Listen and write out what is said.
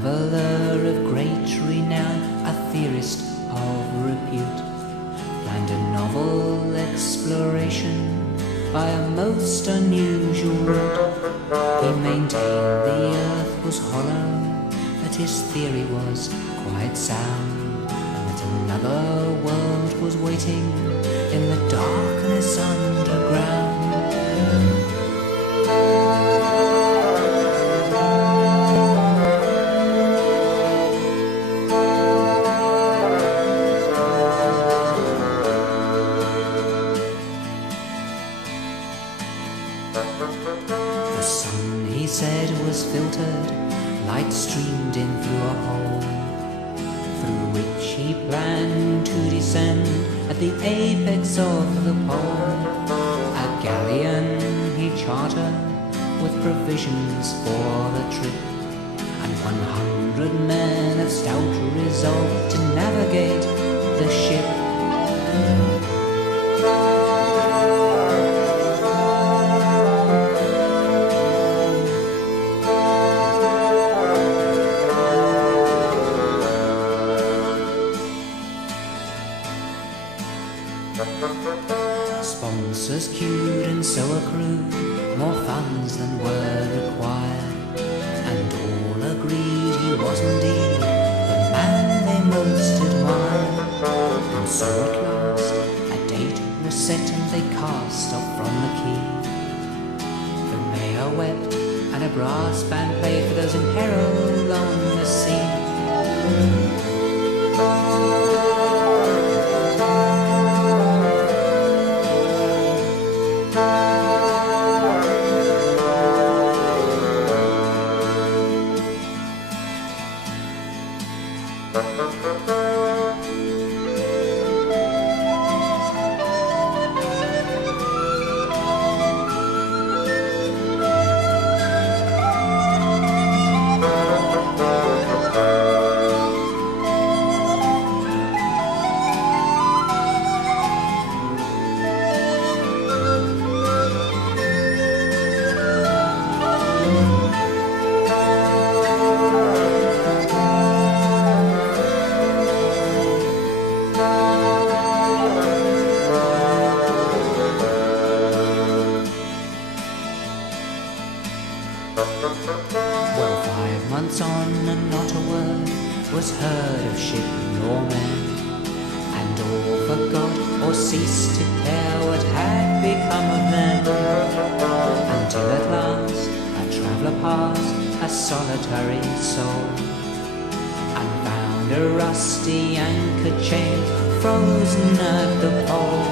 traveller of great renown, a theorist of repute, planned a novel exploration by a most unusual route. He maintained the earth was hollow, that his theory was quite sound, and that another world was waiting in the darkness underground. The sun, he said, was filtered, light streamed in through a hole, through which he planned to descend at the apex of the pole. A galleon he chartered with provisions for the trip, and 100 men of stout resolve to navigate the ship. 'Sponsors queued and so accrued more funds than were required, and all agreed he was indeed the man they most admired. And so at last a date was set and they cast off from the quay. The mayor wept and a brass band played for those in peril on the sea. Well, 5 months on and not a word was heard of ship nor men, and all forgot or ceased to care what had become of them, until at last a traveller passed, a solitary soul, and found a rusty anchor chain frozen at the pole.